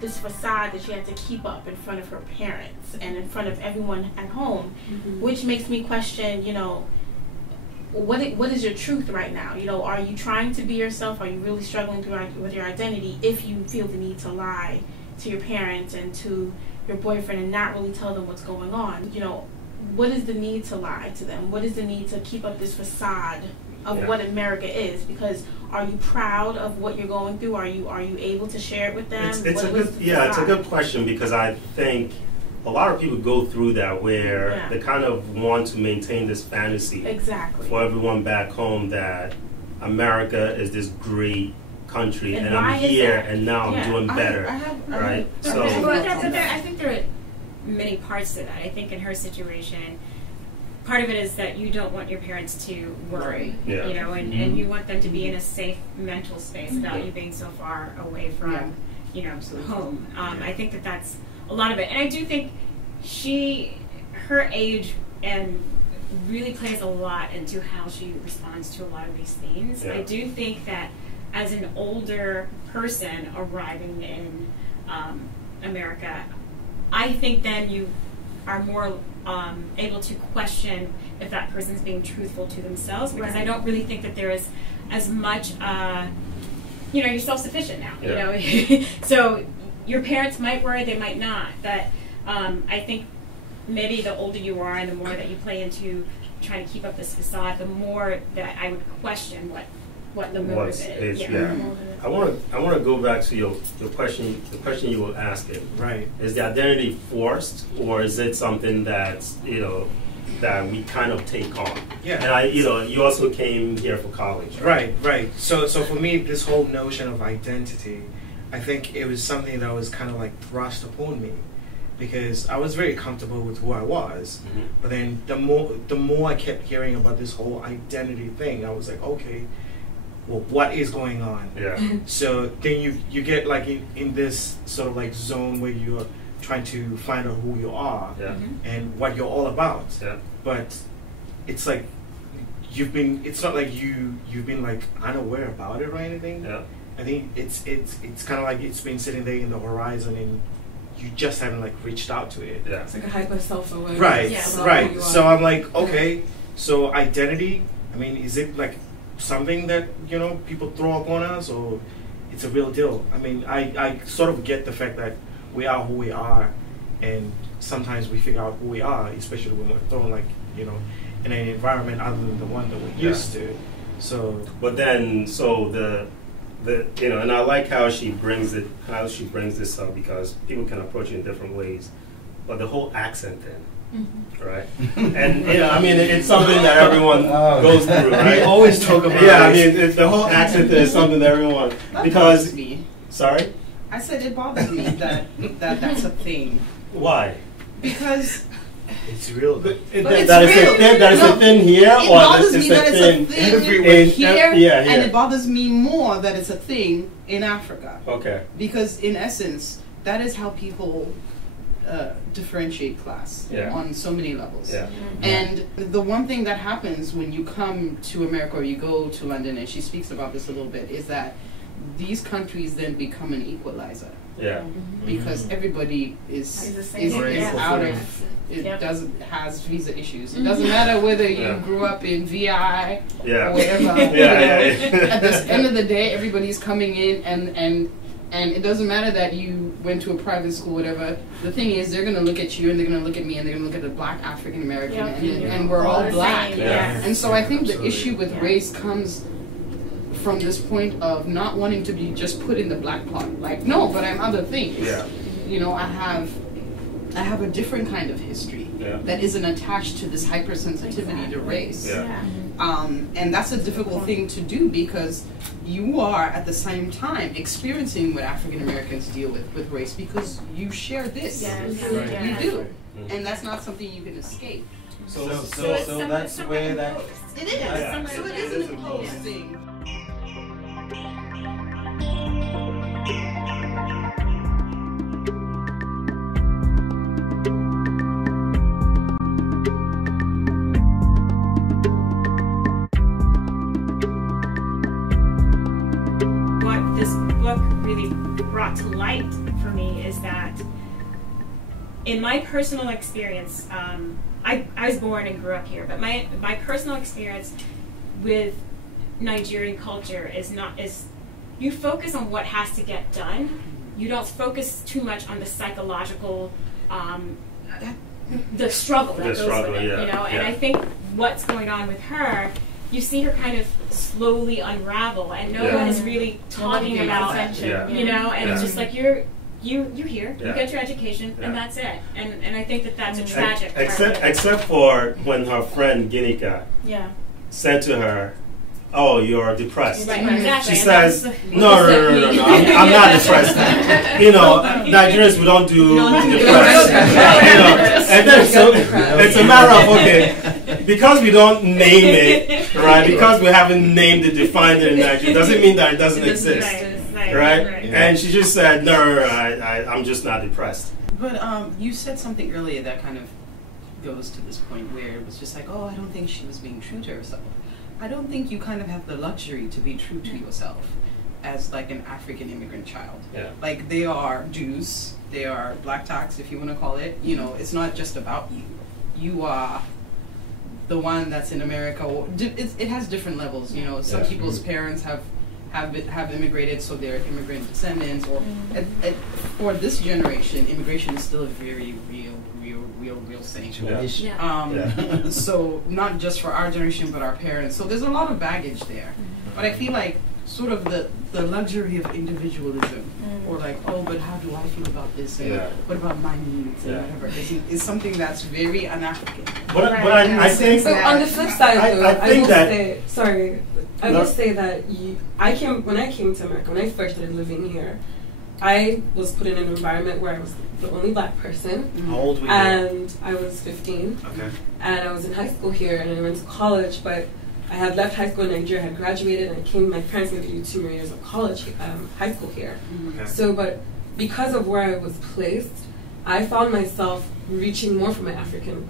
this facade that she had to keep up in front of her parents and in front of everyone at home, which makes me question, you know, what is your truth right now? You know, are you trying to be yourself? Are you really struggling with your identity if you feel the need to lie to your parents and to your boyfriend and not really tell them what's going on? You know, what is the need to lie to them? What is the need to keep up this facade of what America is? Because are you proud of what you're going through? Are you able to share it with them? It's a good question, because I think a lot of people go through that where they kind of want to maintain this fantasy for everyone back home that America is this great country and I'm here and now I'm doing better, right? So I think there are many parts to that. I think in her situation, part of it is that you don't want your parents to worry, you know, and you want them to be in a safe mental space about you being so far away from, you know, home. I think that that's a lot of it. And I do think her age and really plays a lot into how she responds to a lot of these things. I do think that as an older person arriving in America, I think then you are more able to question if that person's being truthful to themselves, because I don't really think that there is as much, you know, you're self-sufficient now, you know, so your parents might worry, they might not, but I think maybe the older you are and the more that you play into trying to keep up this facade, the more that I would question what the motive is. I want to go back to your question. The question you were asking. Right. Is the identity forced, or is it something that's, you know, that we kind of take on? Yeah. And you also came here for college. Right. Right. So for me, this whole notion of identity, I think it was something that was kind of like thrust upon me, because I was very comfortable with who I was, but then the more I kept hearing about this whole identity thing, I was like, okay, well, what is going on? Yeah. So then you get like in this sort of like zone where you're trying to find out who you are and what you're all about. Yeah. But it's like it's not like you've been like unaware about it or anything. Yeah. I think it's kind of like it's been sitting there in the horizon and you just haven't like reached out to it. Yeah. It's like a hyper self-awareness. Right. Right. So I'm like, okay, so identity, I mean, is it like something that, you know, people throw upon us, or it's a real deal? I mean, I sort of get the fact that we are who we are, and sometimes we figure out who we are, especially when we're thrown, like, you know, in an environment other than the one that we're used to. So, but then, so the you know, and I like how she brings this up, because people can approach it in different ways. But the whole accent thing, right? And you know, I mean, it's something that everyone goes through, right? We always talk about I mean, the whole accent thing is something that everyone, because sorry, I said it bothers me that that's a thing. Why? Because it's real. That is a thing here, it or bothers it's me that it's a thing everywhere here, and it bothers me more that it's a thing in Africa. Okay. Because in essence, that is how people differentiate class on so many levels. Yeah. And the one thing that happens when you come to America or you go to London, and she speaks about this a little bit, is that these countries then become an equalizer. Yeah. Because everybody is out of has visa issues. It doesn't matter whether you grew up in VI or wherever. At the end of the day, everybody's coming in, and it doesn't matter that you went to a private school, whatever. The thing is, they're going to look at you, and they're going to look at me, and they're going to look at the black African American, and we're all black. And so I think the issue with race comes from this point of not wanting to be just put in the black pot. Like, no, but I'm other things. Yeah. You know, I have a different kind of history that isn't attached to this hypersensitivity to race. And that's a difficult thing to do, because you are at the same time experiencing what African Americans deal with race, because you share this. You do. And that's not something you can escape. So that's where that... It is. So it is an imposed thing. What this book really brought to light for me is that in my personal experience, I was born and grew up here, but my personal experience with Nigerian culture is you focus on what has to get done. You don't focus too much on the psychological, the struggle that goes with it, you know. And I think what's going on with her, you see her kind of slowly unravel, and no one is really talking about it, you know. And it's just like you're here, you get your education, and that's it. And I think that's a tragic part. Except for when her friend Ginika said to her, "Oh, you're depressed." Right, exactly. She says, no, I'm not depressed. You know, Nigerians, we don't do depressed. You know, and then so it's a matter of, okay, because we don't name it, right, because we haven't named it, defined it in Nigeria, doesn't mean that it doesn't exist. Right? And she just said, no, I'm just not depressed. But you said something earlier that kind of goes to this point where it was just like, oh, I don't think she was being true to herself. I don't think you kind of have the luxury to be true to yourself as like an African immigrant child. Yeah. Like they are Jews, they are black tax, if you want to call it. You know, it's not just about you. You are the one that's in America. It has different levels. You know, some people's parents have immigrated, so they're immigrant descendants. Or for this generation, immigration is still a very real thing. So not just for our generation, but our parents. So there's a lot of baggage there. But I feel like sort of the luxury of individualism, or like, oh, but how do I feel about this? And what about my needs and whatever is something that's very un-African. But I think so. On the flip side, though, I will say that when I came to America, when I first started living here, I was put in an environment where I was the only black person. How old were you? And I was 15. Okay. And I was in high school here, and I went to college, but I had left high school in Nigeria, had graduated, and I came. My parents made me do 2 more years of college, high school here. Okay. So, but because of where I was placed, I found myself reaching more for my African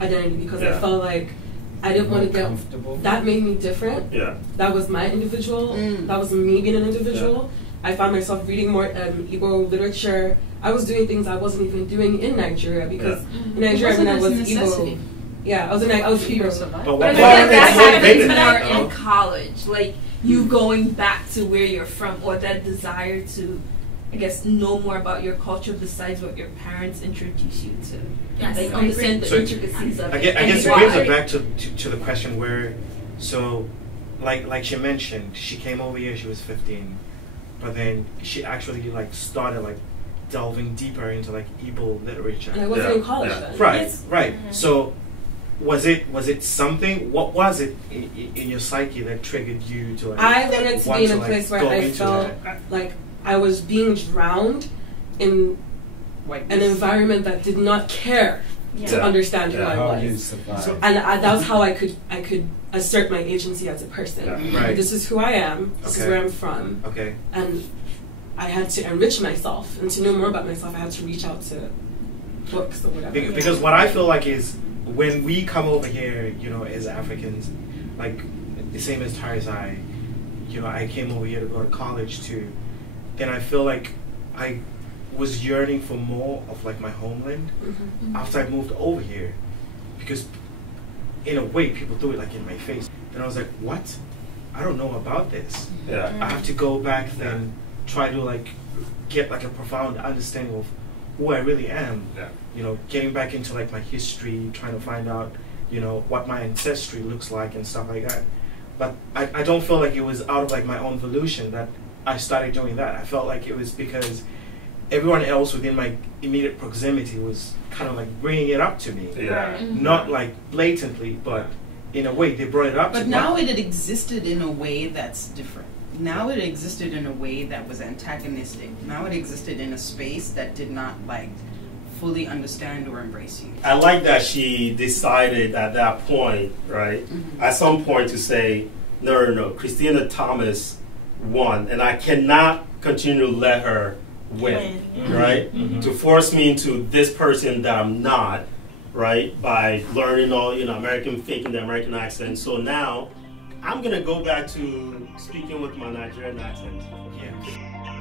identity, because I felt like I didn't want to get. That made me different. Yeah. That was my individual. That was me being an individual. Yeah. I found myself reading more Igbo literature. I was doing things I wasn't even doing in Nigeria, because in Nigeria when I was Igbo. Yeah, I was Igbo. But I think that happens more in college, like you going back to where you're from, or that desire to, I guess, know more about your culture besides what your parents introduce you to. Yes, like understand the intricacies of it. I guess it brings it back to the question where, so, like she mentioned, she came over here, she was 15, but then she actually like started like delving deeper into like Igbo literature. And I wasn't in college then. Right, right. So, was it something? What was it in your psyche that triggered you to like? I wanted to be in a place where I felt like I was being drowned in an environment that did not care to understand who I was. And that was how I could assert my agency as a person. Yeah. Right. This is who I am. This is where I'm from. Okay. And I had to enrich myself, and to know more about myself, I had to reach out to books or whatever. Because what I feel like is when we come over here, you know, as Africans, like the same as Tarzai, you know, I came over here to go to college too. Then I feel like I was yearning for more of like my homeland after I moved over here, because in a way people threw it like in my face. Then I was like, what? I don't know about this. Yeah. I have to go back then, try to like get like a profound understanding of who I really am. Yeah. You know, getting back into like my history, trying to find out, you know, what my ancestry looks like and stuff like that. But I don't feel like it was out of like my own volition that I started doing that. I felt like it was because everyone else within my immediate proximity was kind of like bringing it up to me. Yeah. Not like blatantly, but in a way they brought it up to me. But now it existed in a way that's different. Now it existed in a way that was antagonistic. Now it existed in a space that did not like fully understand or embrace you. I like that she decided at that point, right, at some point to say, no, Christina Thomas won, and I cannot continue to let her win, right? To force me into this person that I'm not, right, by learning all, you know, American, faking the American accent. So now I'm going to go back to speaking with my Nigerian accent. Yeah.